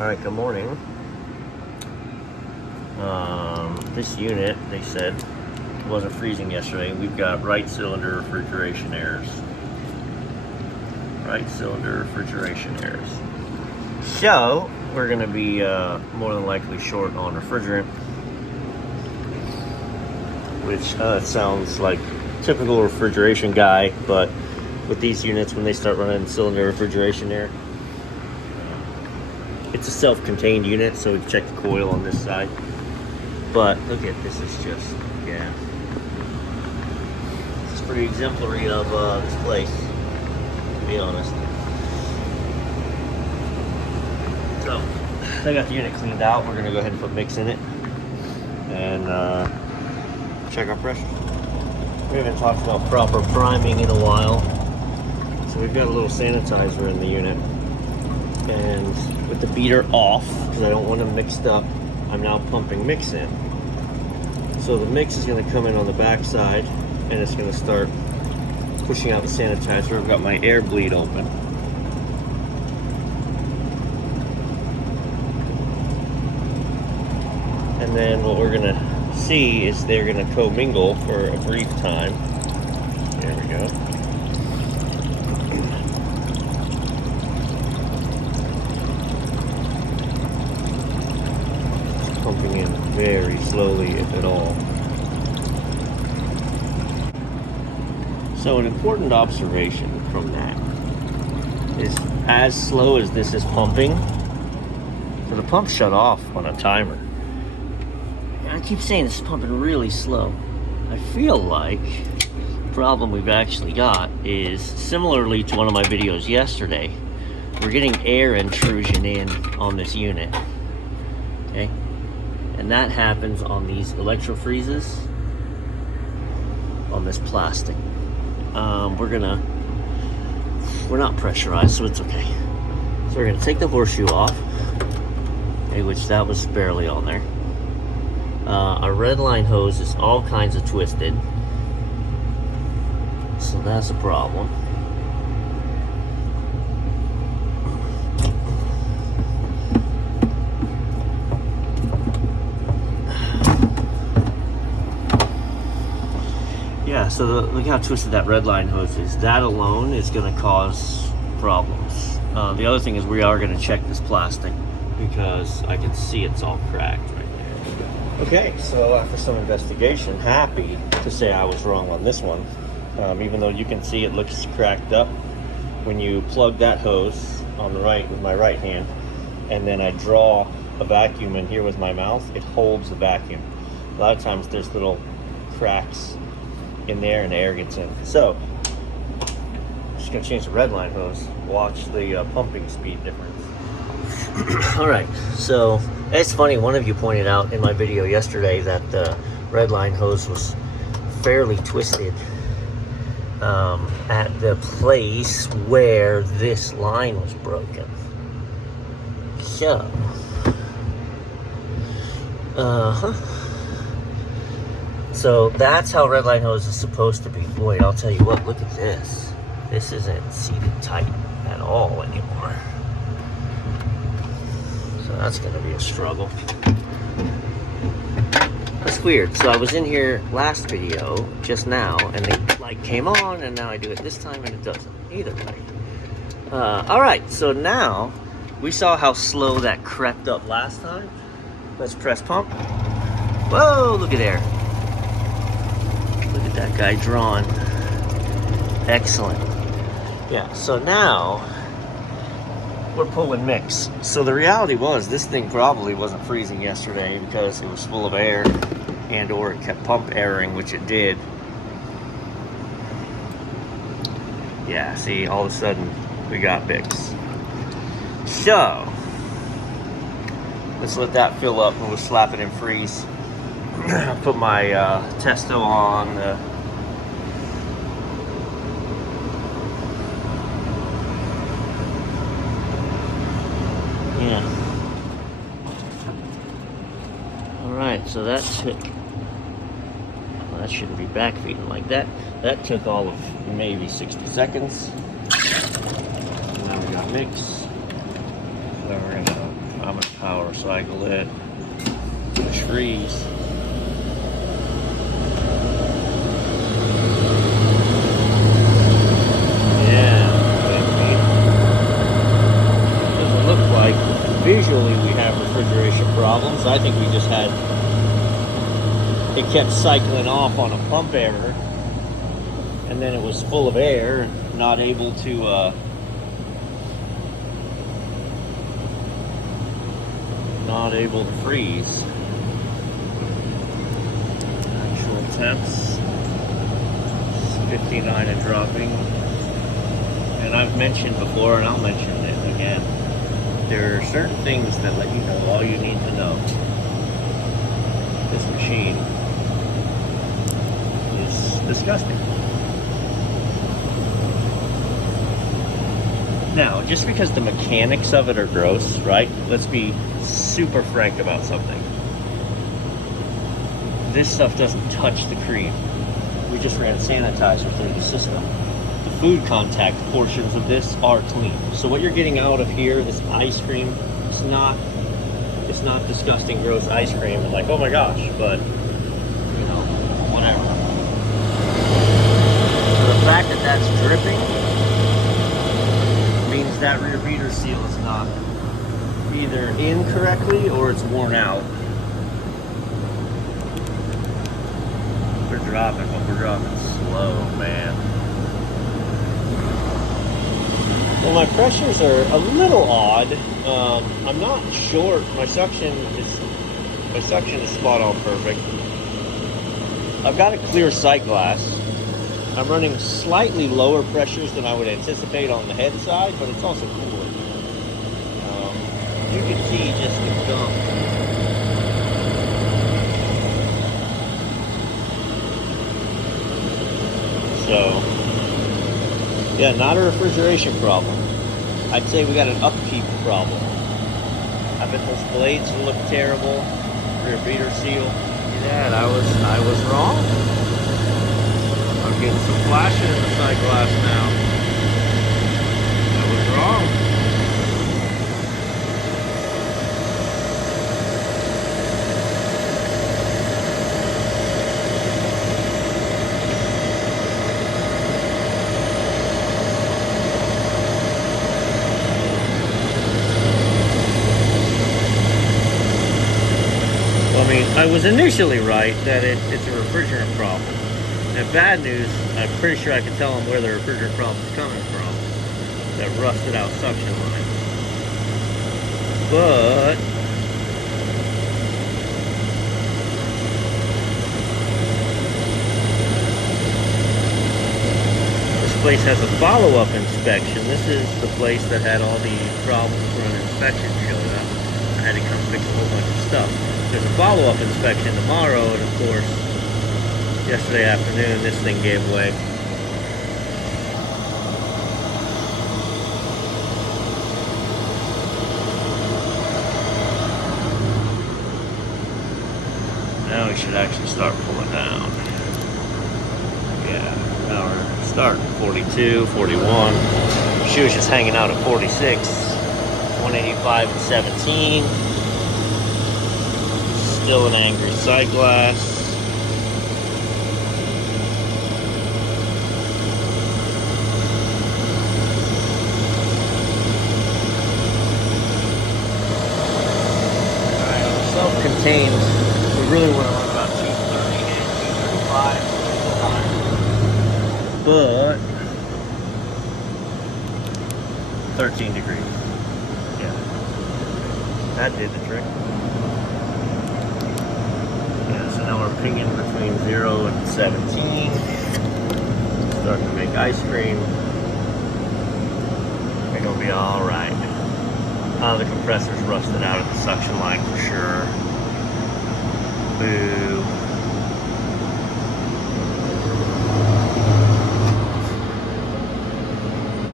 Alright, good morning. This unit, they said, wasn't freezing yesterday. We've got right cylinder refrigeration errors. Right cylinder refrigeration errors. So, we're going to be more than likely short on refrigerant. Which sounds like typical refrigeration guy, but with these units, when they start running cylinder refrigeration air, it's a self-contained unit, so we can check the coil on this side. But look at this, is just, yeah. This is pretty exemplary of this place, to be honest. So, I got the unit cleaned out. We're gonna go ahead and put mix in it and check our pressure. We haven't talked about proper priming in a while. So we've got a little sanitizer in the unit. And with the beater off, because I don't want them mixed up, I'm now pumping mix in. So the mix is going to come in on the back side, and it's going to start pushing out the sanitizer. I've got my air bleed open. And then what we're going to see is they're going to commingle for a brief time. There we go. Pumping in very slowly, if at all. So an important observation from that is, as slow as this is pumping, so the pump shut off on a timer. And I keep saying this is pumping really slow. I feel like the problem we've actually got is, similarly to one of my videos yesterday, we're getting air intrusion in on this unit. Okay? And that happens on these Electrofreezes, on this plastic. We're not pressurized, so it's okay. So we're gonna take the horseshoe off, okay, which that was barely on there. Our red line hose is all kinds of twisted, so that's a problem. Yeah, so look how twisted that red line hose is. That alone is going to cause problems. The other thing is, we are going to check this plastic, because I can see it's all cracked right there. Okay, so after some investigation, happy to say I was wrong on this one. Even though you can see it looks cracked up. When you plug that hose on the right with my right hand, and then I draw a vacuum in here with my mouth, it holds the vacuum. A lot of times there's little cracks in there and the air gets in. So I'm just gonna change the red line hose. Watch the pumping speed difference. All right, so it's funny, one of you pointed out in my video yesterday that the red line hose was fairly twisted at the place where this line was broken. So so that's how red line hose is supposed to be. Boy, I'll tell you what, look at this. This isn't seated tight at all anymore. So that's going to be a struggle. That's weird. So I was in here last video, just now, and the light came on, and now I do it this time, and it doesn't either way. Alright, so now, we saw how slow that crept up last time. Let's press pump. Whoa, look at there. Look at that guy drawn. Excellent. Yeah, so now we're pulling mix. So the reality was, this thing probably wasn't freezing yesterday because it was full of air, and or it kept pump erroring, which it did. Yeah, see, all of a sudden we got mix. So let's let that fill up and we'll slap it in freeze. Put my testo on. Yeah. All right, so that took. Well, that shouldn't be backfeeding like that. That took all of maybe 60 seconds. Now we got mix. So we're gonna I'm gonna power cycle it. Push freeze. Visually we have refrigeration problems. I think we just had it kept cycling off on a pump error, and then it was full of air, not able to freeze. Actual temps 59 and dropping. And I've mentioned before, and I'll mention it again, there are certain things that let you know all you need to know. This machine is disgusting. Now, just because the mechanics of it are gross, right? Let's be super frank about something. This stuff doesn't touch the cream. We just ran sanitizer through the system. The food contact portions of this are clean. So what you're getting out of here, this ice cream, it's not disgusting, gross ice cream and like, oh my gosh, but you know, whatever. So the fact that that's dripping means that rear beater seal is not either in correctly or it's worn out. We're dropping, but we're dropping slow, man. Well, my pressures are a little odd. I'm not sure. My suction is spot on perfect. I've got a clear sight glass. I'm running slightly lower pressures than I would anticipate on the head side, but it's also cooler. You can see just the gump. So, yeah, not a refrigeration problem. I'd say we got an upkeep problem. I bet those blades look terrible. Rear beater seal. Yeah, and I was wrong. I'm getting some flashing in the side glass now. I was wrong. I was initially right that it's a refrigerant problem. And bad news, I'm pretty sure I can tell them where the refrigerant problem is coming from. That rusted out suction line. But this place has a follow-up inspection. This is the place that had all the problems when an inspection showed up. I had to come fix a whole bunch of stuff. There's a follow-up inspection tomorrow, and of course, yesterday afternoon, this thing gave way. Now we should actually start pulling down. Yeah, now we're starting 42, 41. She was just hanging out at 46, 185 and 17. Still an angry sight glass. Alright, self-contained. We really want to run about 230 and 235. But 13 degrees. Yeah. That did the trick. So now we're pinging between 0 and 17. Starting to make ice cream. We're gonna be alright. The compressor's rusted out at the suction line for sure. Boo.